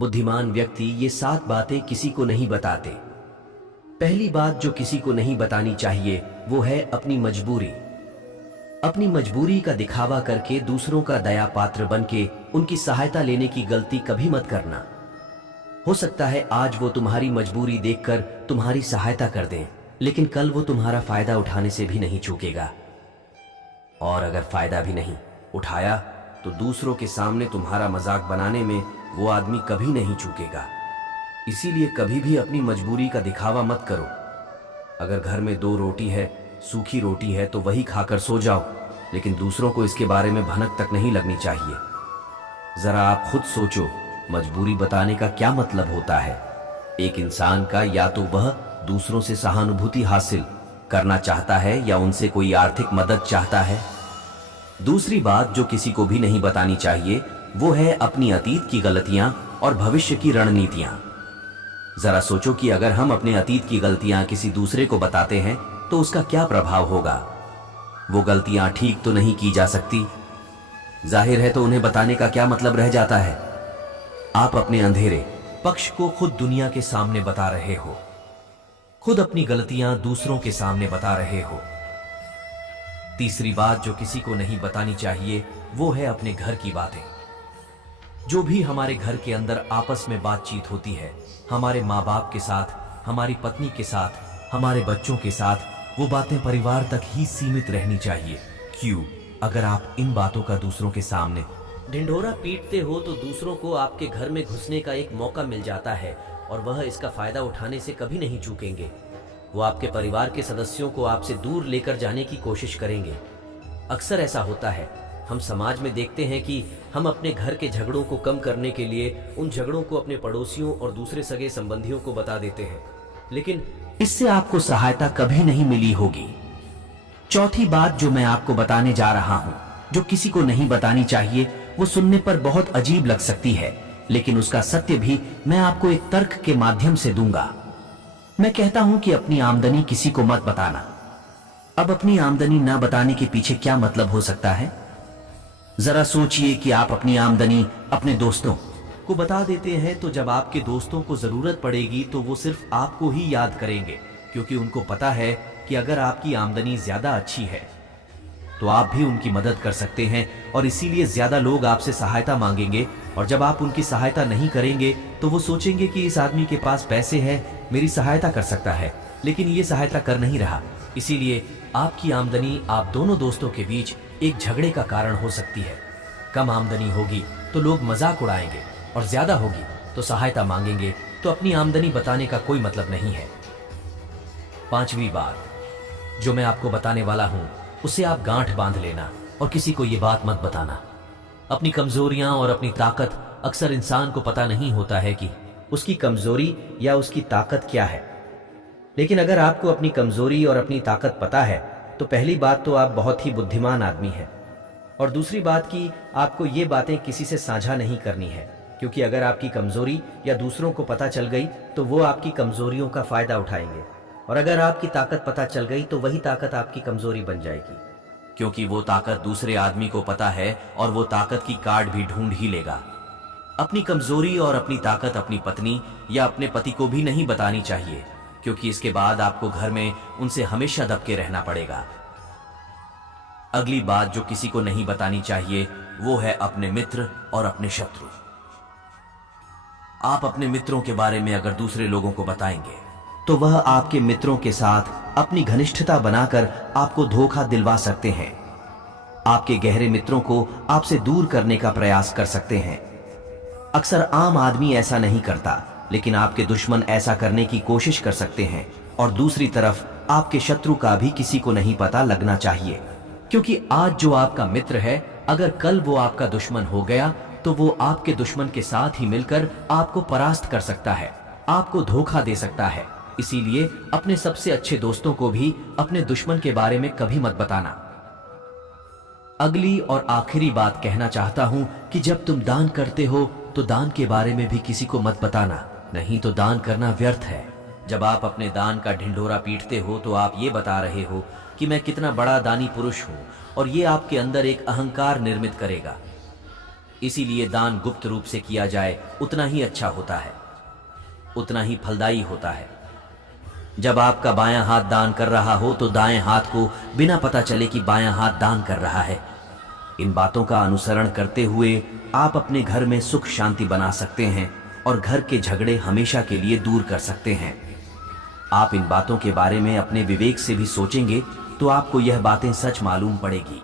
बुद्धिमान व्यक्ति ये 7 बातें किसी को नहीं बताते। पहली बात जो किसी को नहीं बतानी चाहिए वो है अपनी मजबूरी। अपनी मजबूरी का दिखावा करके दूसरों का दया पात्र बनके उनकी सहायता लेने की गलती कभी मत करना। हो सकता है आज वो तुम्हारी मजबूरी देखकर तुम्हारी सहायता कर दें, लेकिन कल वो तुम्हारा फायदा उठाने से भी नहीं चूकेगा। और अगर फायदा भी नहीं उठाया तो दूसरों के सामने तुम्हारा मजाक बनाने में वो आदमी कभी नहीं चूकेगा। इसीलिए कभी भी अपनी मजबूरी का दिखावा मत करो। अगर घर में 2 रोटी है, सूखी रोटी है, तो वही खाकर सो जाओ, लेकिन दूसरों को इसके बारे में भनक तक नहीं लगनी चाहिए। जरा आप खुद सोचो, मजबूरी बताने का क्या मतलब होता है। एक इंसान का या तो वह दूसरों से सहानुभूति हासिल करना चाहता है या उनसे कोई आर्थिक मदद चाहता है। दूसरी बात जो किसी को भी नहीं बतानी चाहिए वो है अपनी अतीत की गलतियां और भविष्य की रणनीतियां। जरा सोचो कि अगर हम अपने अतीत की गलतियां किसी दूसरे को बताते हैं तो उसका क्या प्रभाव होगा। वो गलतियां ठीक तो नहीं की जा सकती, जाहिर है, तो उन्हें बताने का क्या मतलब रह जाता है। आप अपने अंधेरे पक्ष को खुद दुनिया के सामने बता रहे हो, खुद अपनी गलतियां दूसरों के सामने बता रहे हो। तीसरी बात जो किसी को नहीं बतानी चाहिए वो है अपने घर की बातें। जो भी हमारे घर के अंदर आपस में बातचीत होती है, हमारे माँ बाप के साथ, हमारी पत्नी के साथ, हमारे बच्चों के साथ, वो बातें परिवार तक ही सीमित रहनी चाहिए। क्यों? अगर आप इन बातों का दूसरों के सामने ढिंढोरा पीटते हो तो दूसरों को आपके घर में घुसने का एक मौका मिल जाता है और वह इसका फायदा उठाने से कभी नहीं चूकेंगे। वो आपके परिवार के सदस्यों को आपसे दूर लेकर जाने की कोशिश करेंगे। अक्सर ऐसा होता है, हम समाज में देखते हैं कि हम अपने घर के झगड़ों को कम करने के लिए उन झगड़ों को अपने पड़ोसियों और दूसरे सगे संबंधियों को बता देते हैं, लेकिन इससे आपको सहायता कभी नहीं मिली होगी। चौथी बात जो मैं आपको बताने जा रहा हूं, जो किसी को नहीं बतानी चाहिए, वो सुनने पर बहुत अजीब लग सकती है, लेकिन उसका सत्य भी मैं आपको एक तर्क के माध्यम से दूंगा। मैं कहता हूं कि अपनी आमदनी किसी को मत बताना। अब अपनी आमदनी ना बताने के पीछे क्या मतलब हो सकता है? जरा सोचिए कि आप अपनी आमदनी अपने दोस्तों को बता देते हैं तो जब आपके दोस्तों को जरूरत पड़ेगी तो वो सिर्फ आपको ही याद करेंगे, क्योंकि उनको पता है कि अगर आपकी आमदनी ज्यादा अच्छी है तो आप भी उनकी मदद कर सकते हैं और इसीलिए ज्यादा लोग आपसे सहायता मांगेंगे। और जब आप उनकी सहायता नहीं करेंगे तो वो सोचेंगे कि इस आदमी के पास पैसे हैं, मेरी सहायता कर सकता है, लेकिन ये सहायता कर नहीं रहा। इसीलिए आपकी आमदनी आप दोनों दोस्तों के बीच एक झगड़े का कारण हो सकती है। कम आमदनी होगी तो लोग मजाक उड़ाएंगे और ज्यादा होगी तो सहायता मांगेंगे, तो अपनी आमदनी बताने का कोई मतलब नहीं है। पांचवी बात जो मैं आपको बताने वाला हूं उसे आप गांठ बांध लेना और किसी को ये बात मत बताना। अपनी कमजोरियां और अपनी ताकत अक्सर इंसान को पता नहीं होता है कि उसकी कमजोरी या उसकी ताकत क्या है। लेकिन अगर आपको अपनी कमजोरी और अपनी ताकत पता है तो पहली बात तो आप बहुत ही बुद्धिमान आदमी हैं, और दूसरी बात कि आपको ये बातें किसी से साझा नहीं करनी है, क्योंकि अगर आपकी कमजोरी या दूसरों को पता चल गई तो वो आपकी कमजोरियों का फायदा उठाएंगे, और अगर आपकी ताकत पता चल गई तो वही ताकत आपकी कमजोरी बन जाएगी, क्योंकि वो ताकत दूसरे आदमी को पता है और वो ताकत की कार्ड भी ढूंढ ही लेगा। अपनी कमजोरी और अपनी ताकत अपनी पत्नी या अपने पति को भी नहीं बतानी चाहिए, क्योंकि इसके बाद आपको घर में उनसे हमेशा दबके रहना पड़ेगा। अगली बात जो किसी को नहीं बतानी चाहिए वो है अपने मित्र और अपने शत्रु। आप अपने मित्रों के बारे में अगर दूसरे लोगों को बताएंगे तो वह आपके मित्रों के साथ अपनी घनिष्ठता बनाकर आपको धोखा दिलवा सकते हैं, आपके गहरे मित्रों को आपसे दूर करने का प्रयास कर सकते हैं। अक्सर आम आदमी ऐसा नहीं करता, लेकिन आपके दुश्मन ऐसा करने की कोशिश कर सकते हैं। और दूसरी तरफ आपके शत्रु का भी किसी को नहीं पता लगना चाहिए, क्योंकि आज जो आपका मित्र है अगर कल वो आपका दुश्मन हो गया तो वो आपके दुश्मन के साथ ही मिलकर आपको परास्त कर सकता है, आपको धोखा दे सकता है। इसीलिए अपने सबसे अच्छे दोस्तों को भी अपने दुश्मन के बारे में कभी मत बताना। अगली और आखिरी बात कहना चाहता हूं कि जब तुम दान करते हो तो दान के बारे में भी किसी को मत बताना, नहीं तो दान करना व्यर्थ है। जब आप अपने दान का ढिंढोरा पीटते हो तो आप ये बता रहे हो कि मैं कितना बड़ा दानी पुरुष हूं, और ये आपके अंदर एक अहंकार निर्मित करेगा। इसीलिए दान गुप्त रूप से किया जाए उतना ही अच्छा होता है, उतना ही फलदायी होता है। जब आपका बायां हाथ दान कर रहा हो तो दाएं हाथ को बिना पता चले कि बायां हाथ दान कर रहा है। इन बातों का अनुसरण करते हुए आप अपने घर में सुख शांति बना सकते हैं और घर के झगड़े हमेशा के लिए दूर कर सकते हैं। आप इन बातों के बारे में अपने विवेक से भी सोचेंगे तो आपको यह बातें सच मालूम पड़ेगी।